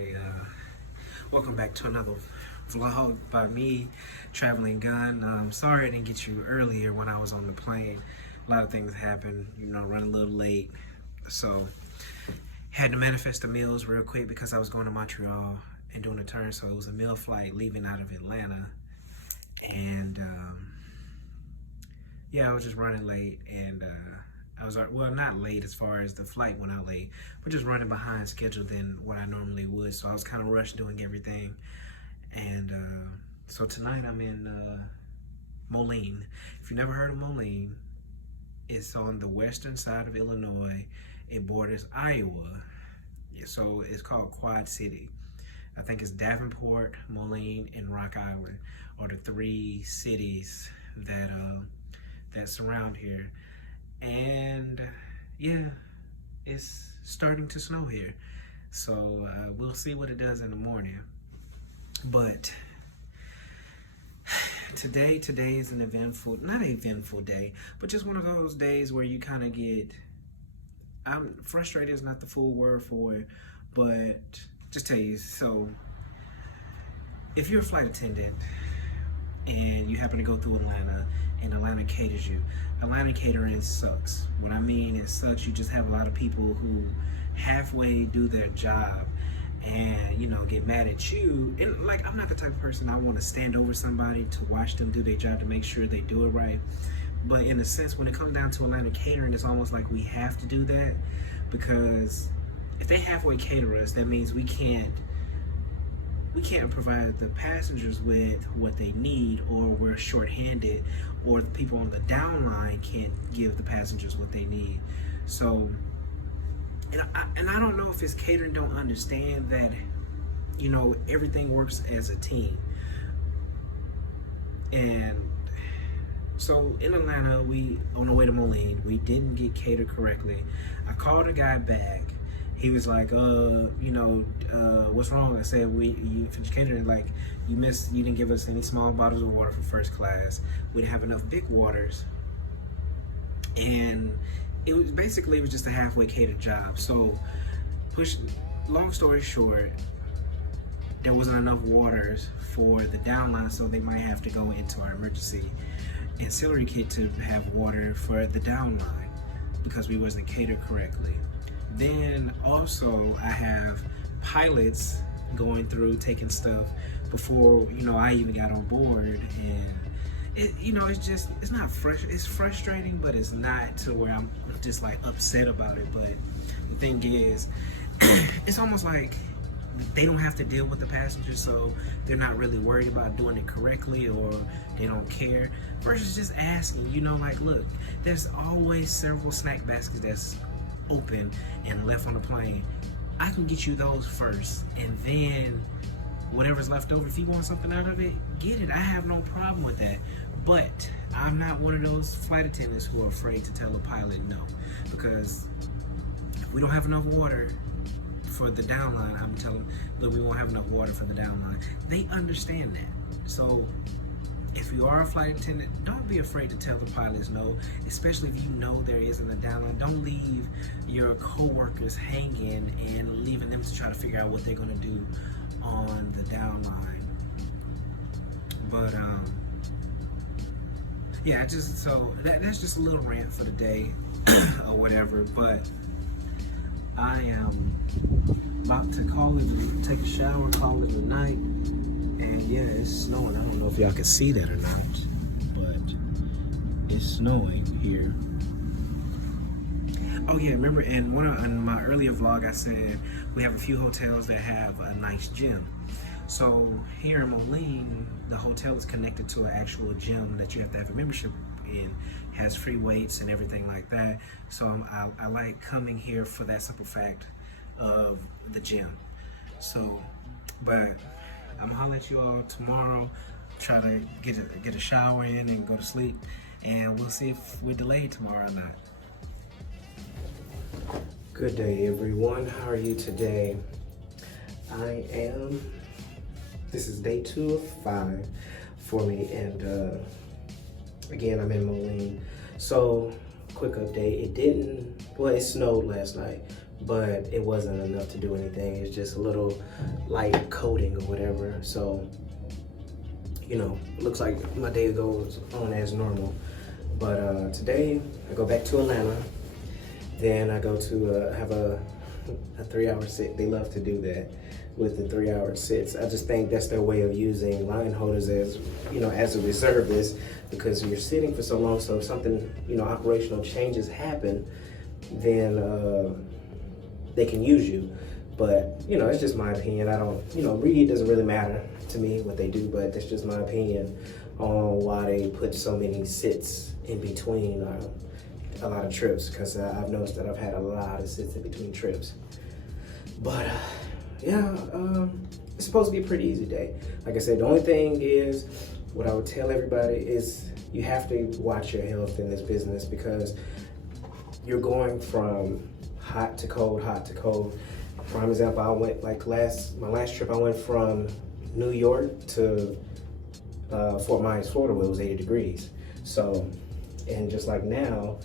everybody. Welcome back to another vlog by me, Traveling Gun. Sorry I didn't get you earlier when I was on the plane. A lot of things happened, running a little late. So, had to manifest the meals real quick because I was going to Montreal and doing a turn. So it was a meal flight leaving out of Atlanta. And yeah, I was just running late and I was, well, not late as far as the flight went out late, but just running behind schedule than what I normally would. So I was kind of rushed doing everything. And so tonight I'm in Moline. If you never heard of Moline, it's on the western side of Illinois. It borders Iowa. So it's called Quad City. I think it's Davenport, Moline, and Rock Island are the three cities that that surround here. And yeah, it's starting to snow here, so we'll see what it does in the morning. But today is an eventful, not an eventful day, but just one of those days where you kind of get, frustrated is not the full word for it, but just tell you, so if you're a flight attendant and you happen to go through Atlanta and Atlanta caters you, Atlanta catering sucks. What I mean, it sucks. You just have a lot of people who halfway do their job and, get mad at you. And like, I'm not the type of person I want to stand over somebody to watch them do their job to make sure they do it right. But in a sense, when it comes down to Atlanta catering, it's almost like we have to do that, because if they halfway cater us, that means we can't provide the passengers with what they need, or we're shorthanded, or the people on the downline can't give the passengers what they need. So, and I don't know if it's catering don't understand that, everything works as a team. And so in Atlanta, on the way to Moline, we didn't get catered correctly. I called a guy back. He was like, what's wrong? I said, you finished catering, like, you didn't give us any small bottles of water for first class. We didn't have enough big waters. And it was just a halfway catered job. So, long story short, there wasn't enough waters for the downline, so they might have to go into our emergency ancillary kit to have water for the downline because we wasn't catered correctly. Then also I have pilots going through taking stuff before I even got on board, and it's not fresh. It's frustrating, but it's not to where I'm just like upset about it. But the thing is, it's almost like they don't have to deal with the passengers, so they're not really worried about doing it correctly, or they don't care, versus just asking, like, look, there's always several snack baskets that's open and left on the plane. I can get you those first, and then whatever's left over, if you want something out of it, get it. I have no problem with that. But I'm not one of those flight attendants who are afraid to tell a pilot no, because if we don't have enough water for the downline, I'm telling them, look, we won't have enough water for the downline. They understand that. So if you are a flight attendant, don't be afraid to tell the pilots no, especially if you know there isn't a downline. Don't leave your co-workers hanging and leaving them to try to figure out what they're going to do on the downline. But yeah, so that's just a little rant for the day or whatever. But I am about to take a shower, call it a night. And yeah, it's snowing. I don't know if y'all can see that or not, but it's snowing here. Oh yeah, remember in my earlier vlog I said we have a few hotels that have a nice gym. So here in Moline, the hotel is connected to an actual gym that you have to have a membership in, has free weights and everything like that. So I like coming here for that simple fact of the gym. So, but I'm gonna holler at you all tomorrow, try to get a shower in and go to sleep, and we'll see if we're delayed tomorrow or not. Good day, everyone. How are you today? This is day 2 of 5 for me, and again, I'm in Moline. So, quick update, it snowed last night, but it wasn't enough to do anything. It's just a little light coating or whatever. So, you know, looks like my day goes on as normal. But today I go back to Atlanta. Then I go to have a 3-hour sit. They love to do that with the 3-hour sits. I just think that's their way of using line holders as, you know, as a reservist, because you're sitting for so long. So if something, you know, operational changes happen, then they can use you. But, you know, it's just my opinion. I don't, you know, really, it doesn't really matter to me what they do, but that's just my opinion on why they put so many sits in between a lot of trips, because I've noticed that I've had a lot of sits in between trips. But yeah, it's supposed to be a pretty easy day. Like I said, the only thing is, what I would tell everybody is you have to watch your health in this business, because you're going from hot to cold, hot to cold. For example, I went like my last trip, I went from New York to Fort Myers, Florida, where it was 80 degrees. So, and just like now,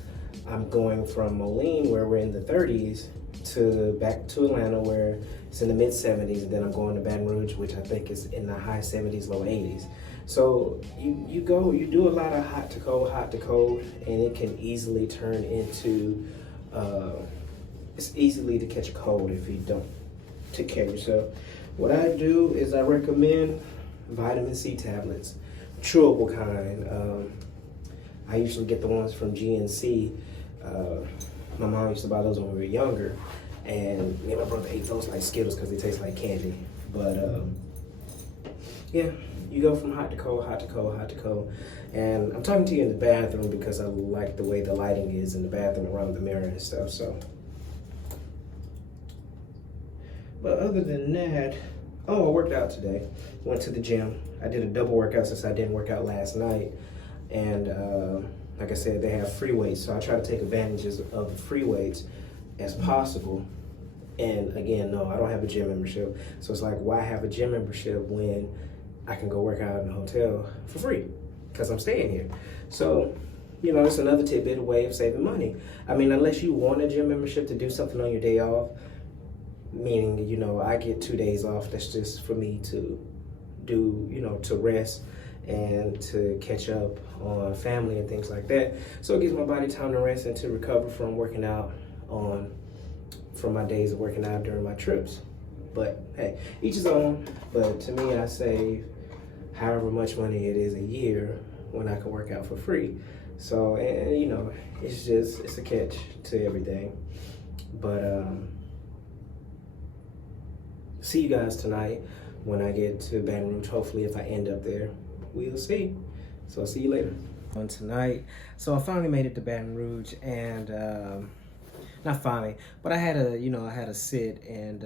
I'm going from Moline, where we're in the 30s, to back to Atlanta, where it's in the mid 70s, and then I'm going to Baton Rouge, which I think is in the high 70s, low 80s. So you do a lot of hot to cold, and it can easily turn into, it's easily to catch a cold if you don't take care of yourself. What I do is I recommend vitamin C tablets, chewable kind. I usually get the ones from GNC. My mom used to buy those when we were younger, and me and my brother ate those like Skittles because they taste like candy. But yeah, you go from hot to cold, hot to cold, hot to cold. And I'm talking to you in the bathroom because I like the way the lighting is in the bathroom around the mirror and stuff. So, but other than that, oh, I worked out today. Went to the gym. I did a double workout since I didn't work out last night. And like I said, they have free weights, so I try to take advantages of the free weights as possible. And again, no, I don't have a gym membership. So it's like, why have a gym membership when I can go work out in a hotel for free? Because I'm staying here. So, you know, it's another tidbit, a way of saving money. I mean, unless you want a gym membership to do something on your day off, meaning, you know, I get 2 days off. That's just for me to do, you know, to rest and to catch up on family and things like that. So it gives my body time to rest and to recover from working out from my days of working out during my trips. But hey, each his own. But to me, I save however much money it is a year when I can work out for free. So, and you know, it's a catch to everything. But see you guys tonight when I get to Baton Rouge. Hopefully, if I end up there, we'll see. So I'll see you later. On tonight, so I finally made it to Baton Rouge, and not finally, but I had a sit in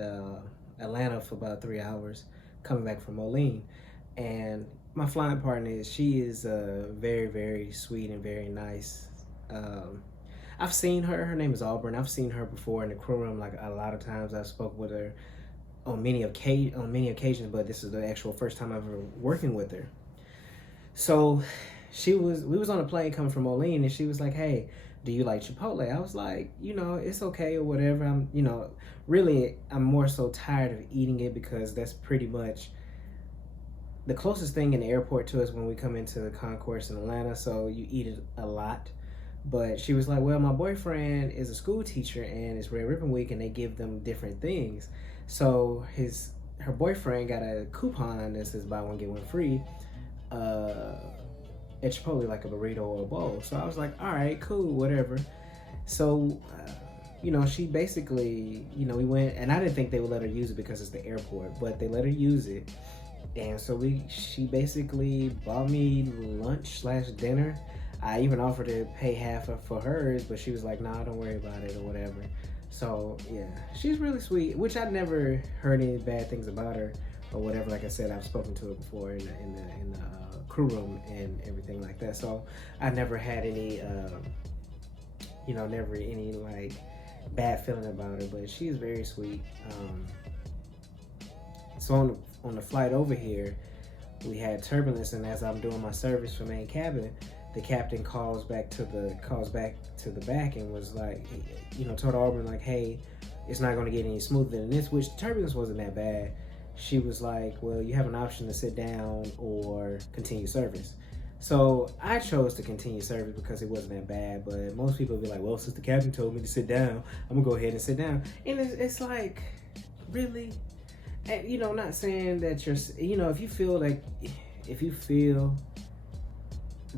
Atlanta for about 3 hours, coming back from Moline. And my flying partner she is very, very sweet and very nice. I've seen her name is Auburn. I've seen her before in the crew room, like a lot of times. I've spoken with her on many occasions, but this is the actual first time I've ever working with her. So we was on a plane coming from Moline, and she was like, hey, do you like Chipotle? I was like, you know, it's okay or whatever. I'm more so tired of eating it, because that's pretty much the closest thing in the airport to us when we come into the concourse in Atlanta. So you eat it a lot. But she was like, well, my boyfriend is a school teacher, and it's Red Ribbon Week, and they give them different things. So her boyfriend got a coupon that says buy one get one free at Chipotle, like a burrito or a bowl. So I was like, all right, cool, whatever. So you know, she basically, you know, we went, and I didn't think they would let her use it because it's the airport, but they let her use it. And so she basically bought me lunch / dinner. I even offered to pay half for hers, but she was like, nah, don't worry about it or whatever. So yeah, she's really sweet, which I'd never heard any bad things about her or whatever. Like I said, I've spoken to her before in the crew room and everything like that. So I never had any, never any like bad feeling about her, but she's very sweet. So on the flight over here, we had turbulence, and as I'm doing my service for main cabin, the captain calls back to the back and was like, told Auburn like, hey, it's not going to get any smoother than this, which the turbulence wasn't that bad. She was like, well, you have an option to sit down or continue service. So I chose to continue service because it wasn't that bad, but most people would be like, well, since the captain told me to sit down, I'm gonna go ahead and sit down. And it's like, really? And, not saying that if you feel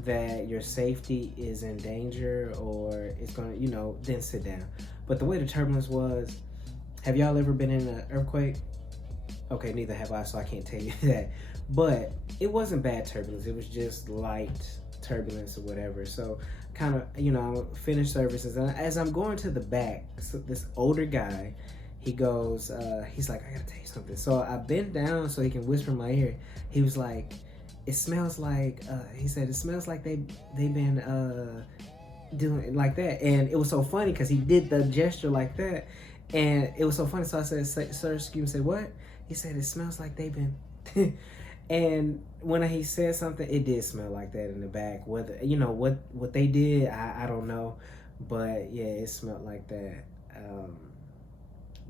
that your safety is in danger or it's gonna, then sit down. But the way the turbulence was, have y'all ever been in an earthquake? Okay, neither have I, so I can't tell you that. But it wasn't bad turbulence. It was just light turbulence or whatever. So kind of, finished services. And as I'm going to the back, so this older guy, he goes, he's like, I gotta tell you something. So I bent down so he can whisper in my ear. He was like, it smells like, he said, it smells like they've been doing it like that. And it was so funny because he did the gesture like that. And it was so funny. So I said, sir, excuse me, said, what? He said, it smells like they've been... And when he said something, it did smell like that in the back. Whether what they did, I don't know, but yeah, it smelled like that.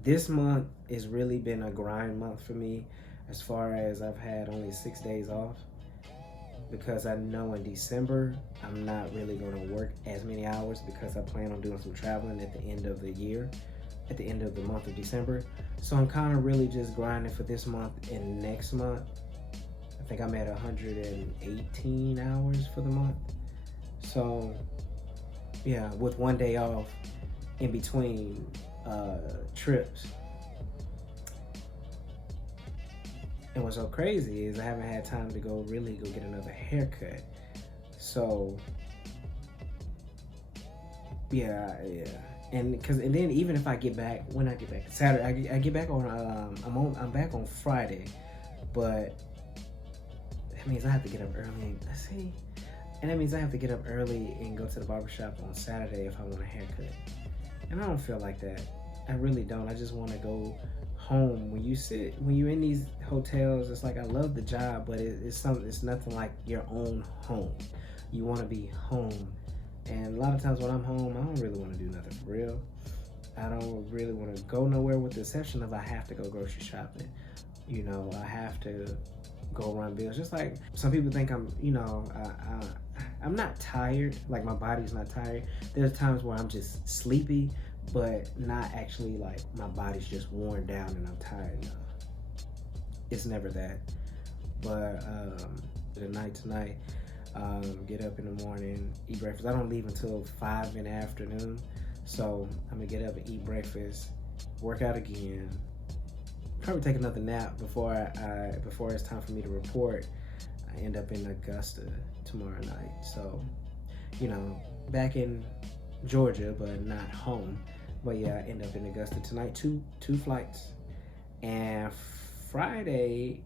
This month has really been a grind month for me, as far as I've had only 6 days off, because I know in December I'm not really going to work as many hours because I plan on doing some traveling at the end of the year, at the end of the month of December. So I'm kind of really just grinding for this month and next month. I think I'm at 118 hours for the month. So yeah, with 1 day off in between trips. And what's so crazy is I haven't had time to really go get another haircut. So yeah. And then even if I get back, when I get back Saturday, I get back on I'm back on Friday, but that means I have to get up early. Let's see. And that means I have to get up early and go to the barbershop on Saturday if I want a haircut. And I don't feel like that. I really don't. I just want to go home. When you're in these hotels, it's like, I love the job, but it's nothing like your own home. You want to be home. And a lot of times when I'm home, I don't really want to do nothing for real. I don't really want to go nowhere, with the exception of I have to go grocery shopping. I have to go run bills. Just like some people think I'm not tired, like my body's not tired. There's times where I'm just sleepy, but not actually like my body's just worn down and I'm tired. No. It's never that. But tonight, get up in the morning, eat breakfast. I don't leave until 5 in the afternoon. So I'm gonna get up and eat breakfast, work out again, probably take another nap before it's time for me to report. I end up in Augusta tomorrow night. So, back in Georgia, but not home. But yeah, I end up in Augusta tonight, two flights. And Thursday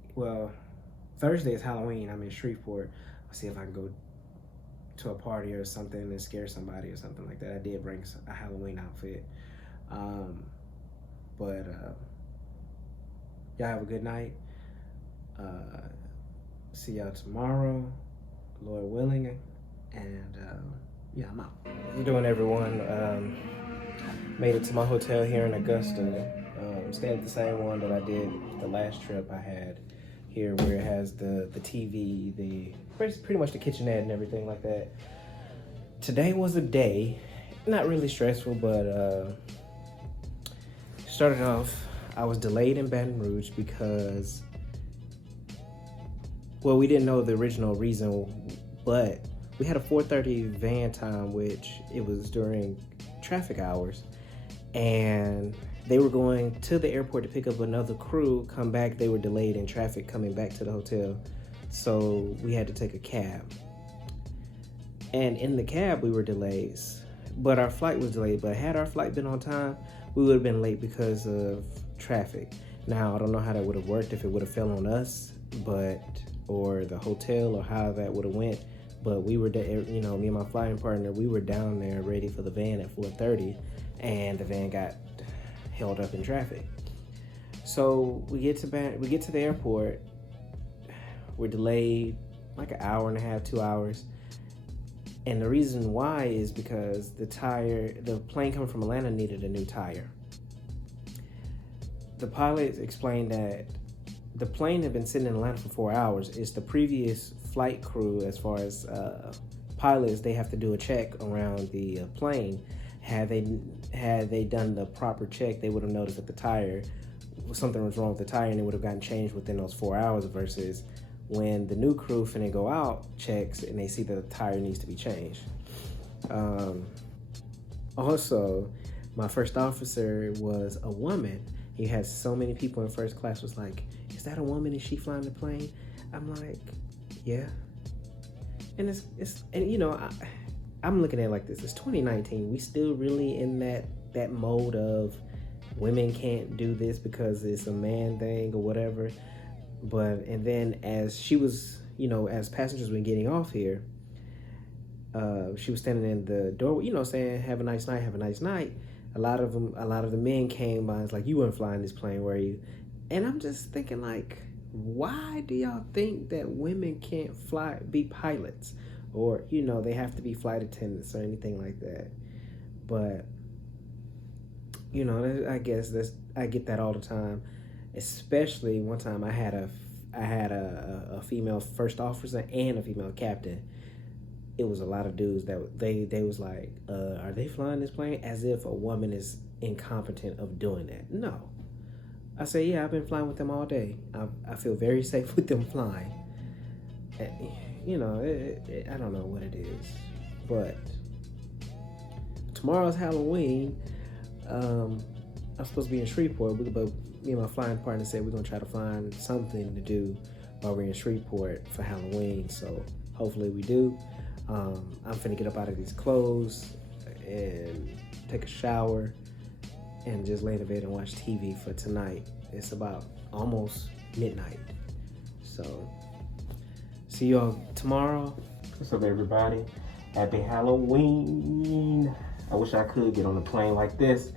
is Halloween. I'm in Shreveport. I'll see if I can go to a party or something and scare somebody or something like that. I did bring a Halloween outfit. But y'all have a good night. See y'all tomorrow, Lord willing. And yeah, I'm out. How you doing, everyone? Made it to my hotel here in Augusta. Staying at the same one that I did the last trip I had here, where it has the TV, pretty much the kitchenette and everything like that. Today was a day, not really stressful, but started off, I was delayed in Baton Rouge because, well, we didn't know the original reason, but we had a 4:30 van time, which it was during traffic hours, and they were going to the airport to pick up another crew, come back. They were delayed in traffic coming back to the hotel, so we had to take a cab. And in the cab, we were delayed, but our flight was delayed. But had our flight been on time, we would have been late because of traffic. Now, I don't know how that would have worked, if it would have fell on us, or the hotel, or how that would have went. But we were, me and my flying partner, we were down there ready for the van at 4:30, and the van got held up in traffic. So we get to the airport. We're delayed like an hour and a half, 2 hours. And the reason why is because the plane coming from Atlanta needed a new tire. the pilot explained that the plane had been sitting in Atlanta for 4 hours. It's the previous flight crew, as far as pilots, they have to do a check around the plane. Had they done the proper check, they would have noticed that the tire, something was wrong with the tire, and it would have gotten changed within those 4 hours. Versus when the new crew finna go out checks and they see that the tire needs to be changed. Also, my first officer was a woman. He had so many people in first class was like, "Is that a woman? Is she flying the plane?" I'm like, "Yeah." And I'm looking at it like this. It's 2019. We still really in that mode of women can't do this because it's a man thing or whatever. And then as she was, as passengers were getting off here, she was standing in the doorway, saying, "Have a nice night, have a nice night." A lot of the men came by. It's like, "You weren't flying this plane, were you?" And I'm just thinking, like, why do y'all think that women can't be pilots, or they have to be flight attendants or anything like that? But I guess I get that all the time. Especially one time I had a female first officer and a female captain. It was a lot of dudes that they was like, "Are they flying this plane?" As if a woman is incompetent of doing that. No. I say, "Yeah, I've been flying with them all day. I feel very safe with them flying." And, I don't know what it is, but tomorrow's Halloween. I'm supposed to be in Shreveport, but me and my flying partner said we're gonna try to find something to do while we're in Shreveport for Halloween. So hopefully we do. I'm finna get up out of these clothes and take a shower and just lay in bed and watch TV for tonight. It's about almost midnight. So see y'all tomorrow. What's up, everybody? Happy Halloween. I wish I could get on a plane like this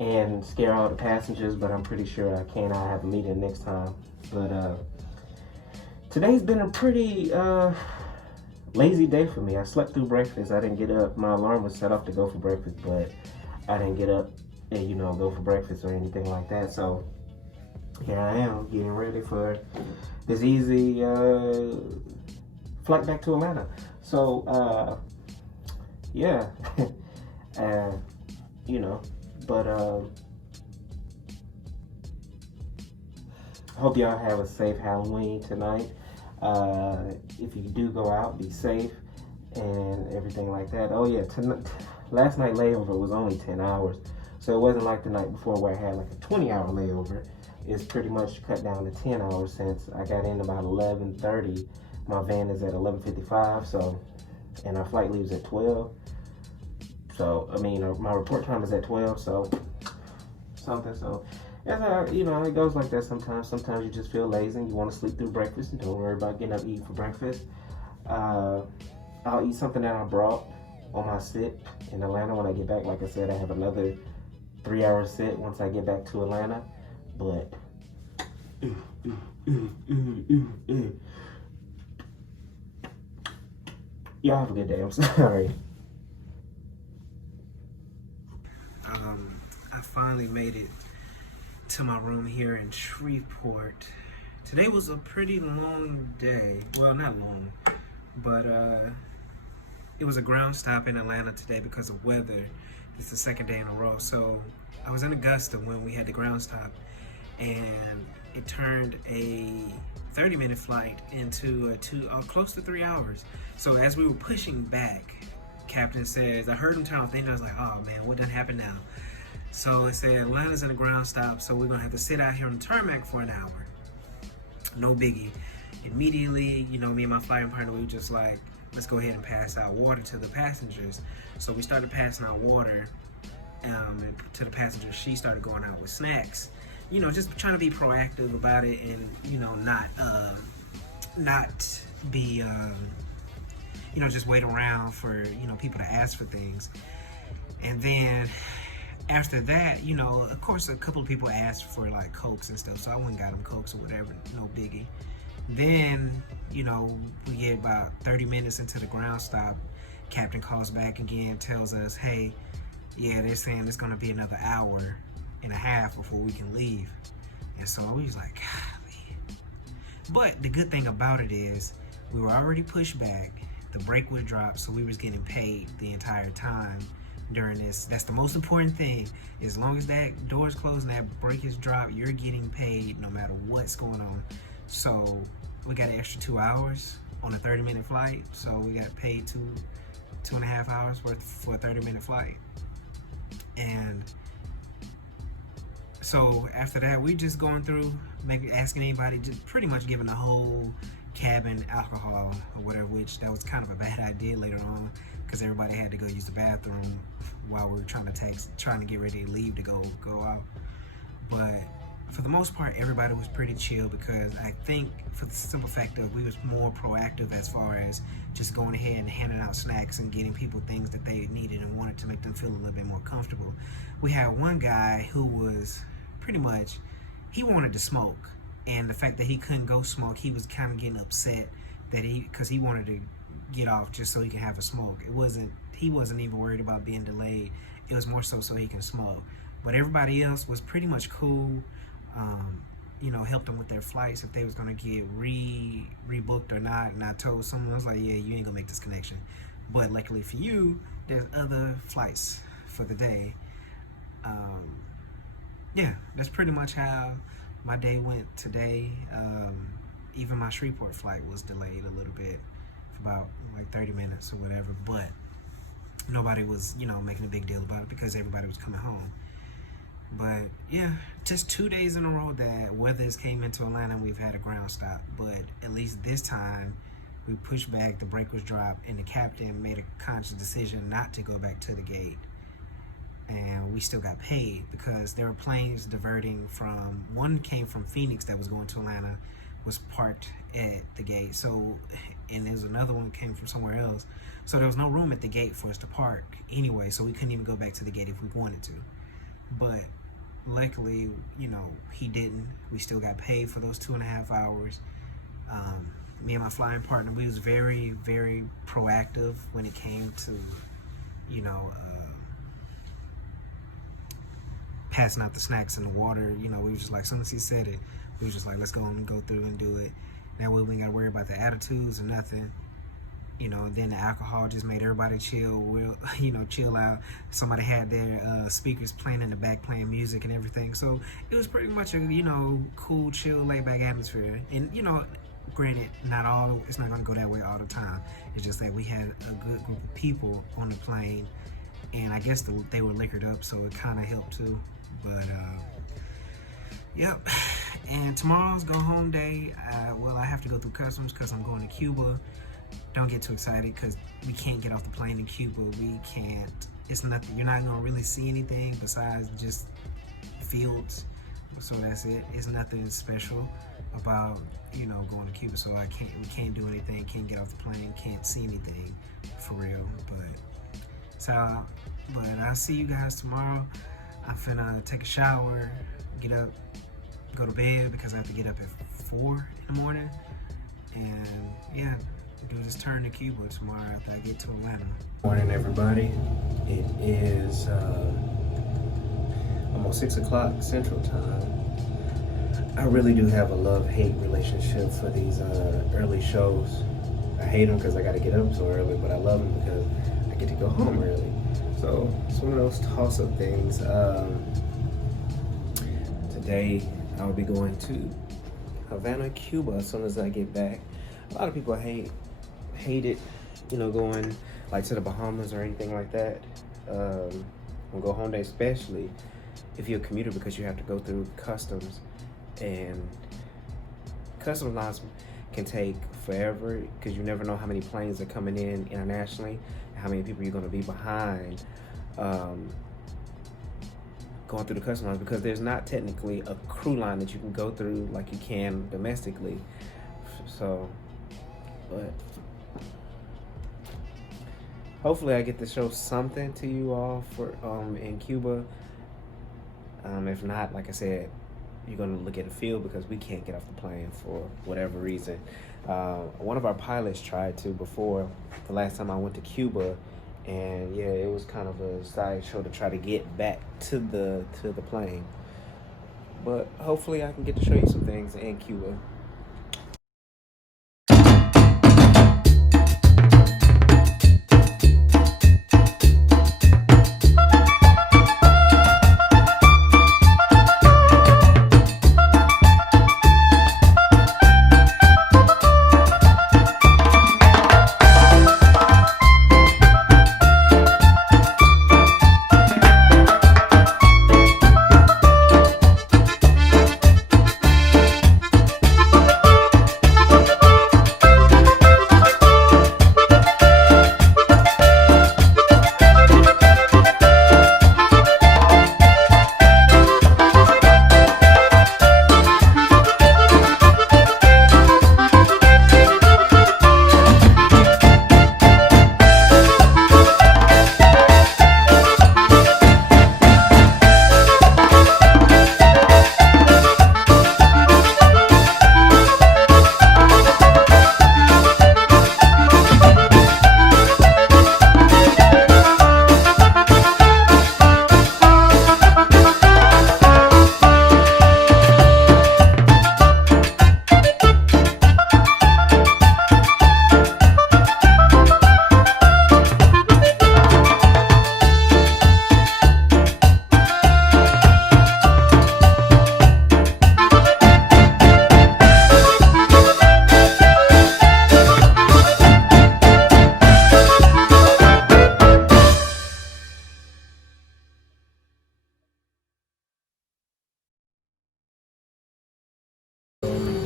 and scare all the passengers, but I'm pretty sure I can't. I have a meeting next time. But today's been a pretty lazy day for me. I slept through breakfast. I didn't get up. My alarm was set off to go for breakfast, but I didn't get up and go for breakfast or anything like that. So here I am getting ready for this easy flight back to Atlanta. So yeah. But I hope y'all have a safe Halloween tonight. If you do go out, be safe and everything like that. Oh yeah, last night layover was only 10 hours. So it wasn't like the night before where I had like a 20-hour layover. It's pretty much cut down to 10 hours since I got in about 11:30. My van is at 11:55, and our flight leaves at 12. So, my report time is at 12, so it goes like that sometimes. Sometimes you just feel lazy and you want to sleep through breakfast and don't worry about getting up and eating for breakfast. I'll eat something that I brought on my sit in Atlanta when I get back. Like I said, I have another 3-hour sit once I get back to Atlanta. But y'all have a good day. I'm sorry. I finally made it to my room here in Shreveport. Today was a pretty long day. Well, not long, but it was a ground stop in Atlanta today because of weather. It's the second day in a row. So I was in Augusta when we had the ground stop, and it turned a 30-minute flight into close to 3 hours. So as we were pushing back, Captain says, I heard him turn off the engine. I was like, "Oh man, what done happened now?" So it said Atlanta's in a ground stop, so we're gonna have to sit out here on the tarmac for an hour. No biggie. Immediately, me and my flying partner, we were just like, let's go ahead and pass out water to the passengers. So we started passing out water to the passengers. She started going out with snacks. Just trying to be proactive about it, and not be just wait around for people to ask for things. And then after that, of course, a couple of people asked for like Cokes and stuff, so I went and got them Cokes or whatever, no biggie. Then we get about 30 minutes into the ground stop. Captain calls back again, tells us, "Hey, yeah, they're saying it's gonna be another hour." and a half before we can leave. And so we was like, golly. But the good thing about it is we were already pushed back. The break was dropped, so we was getting paid the entire time during this. That's the most important thing. As long as that door is closed and that break is dropped, you're getting paid no matter what's going on. So we got an extra 2 hours on a 30-minute flight. So we got paid 2.5 hours worth for a 30-minute flight. And so after that, we just going through, maybe asking anybody, just pretty much giving the whole cabin alcohol or whatever, which that was kind of a bad idea later on because everybody had to go use the bathroom while we were trying to get ready to leave to go out. But for the most part, everybody was pretty chill because I think for the simple fact that we was more proactive as far as just going ahead and handing out snacks and getting people things that they needed and wanted to make them feel a little bit more comfortable. We had one guy who was pretty much, he wanted to smoke, and the fact that he couldn't go smoke, he was kind of getting upset that because he wanted to get off just so he can have a smoke. He wasn't even worried about being delayed. It was more so he can smoke. But everybody else was pretty much cool. Helped them with their flights if they was gonna get rebooked or not. And I told someone, I was like, yeah, you ain't gonna make this connection. But luckily for you, there's other flights for the day. Yeah, that's pretty much how my day went today. Even my Shreveport flight was delayed a little bit for about like 30 minutes or whatever, but nobody was, making a big deal about it because everybody was coming home. But yeah, just 2 days in a row that weathers came into Atlanta and we've had a ground stop. But at least this time we pushed back, the brake was dropped, and the captain made a conscious decision not to go back to the gate. And we still got paid because there were planes diverting from, one came from Phoenix that was going to Atlanta, was parked at the gate. So, and there's another one came from somewhere else. So there was no room at the gate for us to park anyway, so we couldn't even go back to the gate if we wanted to. But luckily, he didn't. We still got paid for those 2.5 hours. Me and my flying partner, we was very, very proactive when it came to, passing out the snacks and the water. We was just like, as soon as he said it, we was just like, let's go and go through and do it. That way we ain't gotta worry about the attitudes or nothing. Then the alcohol just made everybody chill. Chill out. Somebody had their speakers playing in the back, playing music and everything. So it was pretty much a cool, chill, laid back atmosphere. And granted, it's not gonna go that way all the time. It's just that we had a good group of people on the plane, and I guess they were liquored up, so it kind of helped too. But yep. And tomorrow's go home day. I have to go through customs because I'm going to Cuba. Don't get too excited because we can't get off the plane in Cuba. We can't. It's nothing. You're not gonna really see anything besides just fields. So that's it. It's nothing special about going to Cuba. So we can't do anything. Can't get off the plane. Can't see anything for real. But I'll see you guys tomorrow. I'm finna take a shower, get up, go to bed because I have to get up at 4 in the morning, and yeah, do this turn to Cuba tomorrow after I get to Atlanta. Morning, everybody. It is almost 6 o'clock Central Time. I really do have a love-hate relationship for these early shows. I hate them because I got to get up so early, but I love them because I get to go home early. So it's one of those toss-up things. Today I'll be going to Havana, Cuba as soon as I get back. A lot of people hate it, going like to the Bahamas or anything like that. On go home day, especially if you're a commuter, because you have to go through customs, and customs lines can take forever because you never know how many planes are coming in internationally and how many people you're going to be behind going through the customs lines, because there's not technically a crew line that you can go through like you can domestically. So, but hopefully I get to show something to you all for in Cuba. If not, like I said, you're gonna look at the field because we can't get off the plane for whatever reason. One of our pilots tried to before the last time I went to Cuba, and yeah, it was kind of a sideshow to try to get back to the plane. But hopefully, I can get to show you some things in Cuba.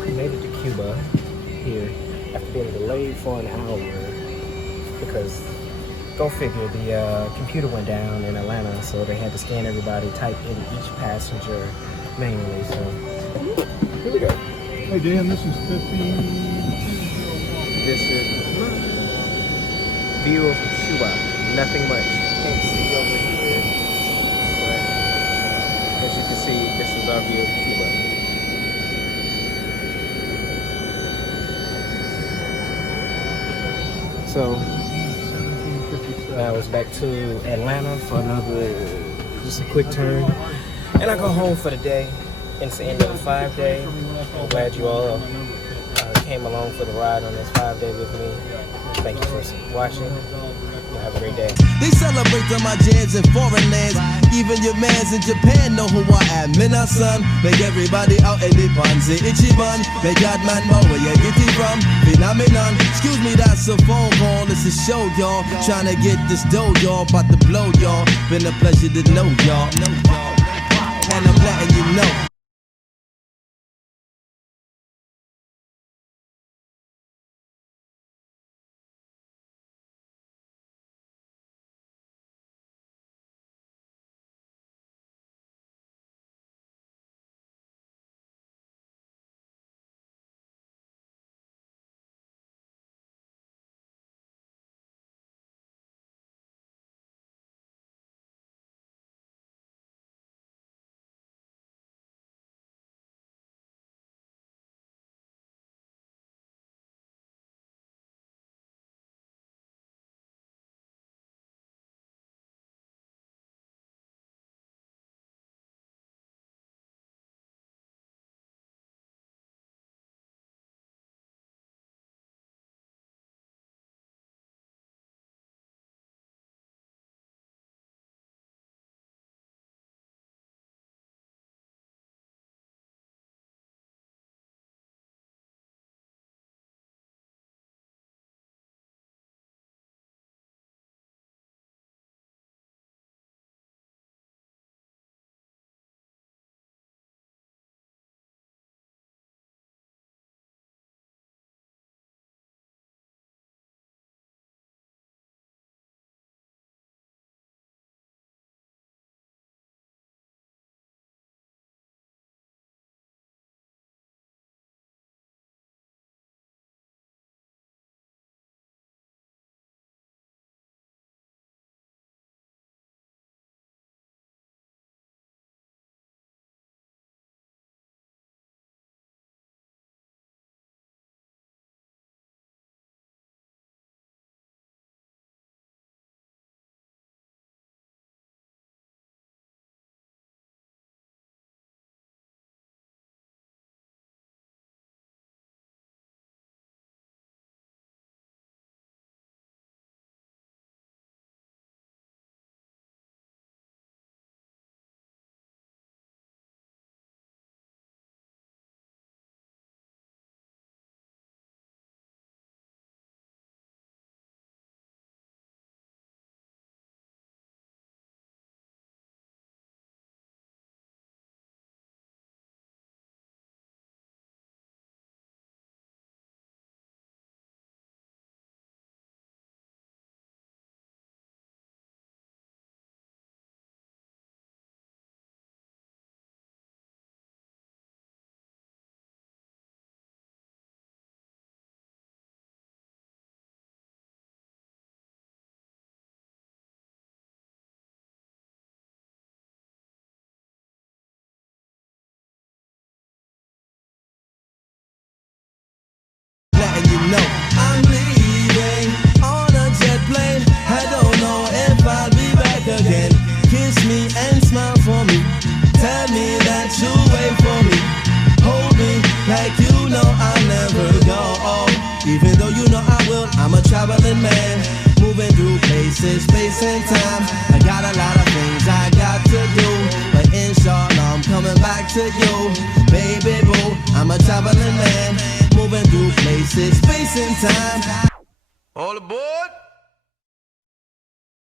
Made it to Cuba here after being delayed for an hour because, go figure, the computer went down in Atlanta, so they had to scan everybody, type in each passenger manually. So here we go. Hey Dan, this is 15. This is view of Cuba. Nothing much. Can't see over here, but as you can see, this is our view of Cuba. So I was back to Atlanta for just a quick turn, and I go home for the day. It's the end of the 5-day. I'm glad you all came along for the ride on this 5-day with me. Thank you for watching. You have a great day. They celebrate on my jams in foreign lands. Even your mans in Japan know who I am. Son, make everybody out in the Ponzi Ichiban. Make God man know where you get it from. Phenomenon. Excuse me, that's a phone call. It's a show, y'all. Trying to get this dough, y'all. About to blow, y'all. Been a pleasure to know, y'all. And I'm letting you know. traveling man, moving through places, space and time. I got a lot of things I got to do, but inshallah I'm coming back to you, baby boo. I'm a traveling man, moving through places, space and time.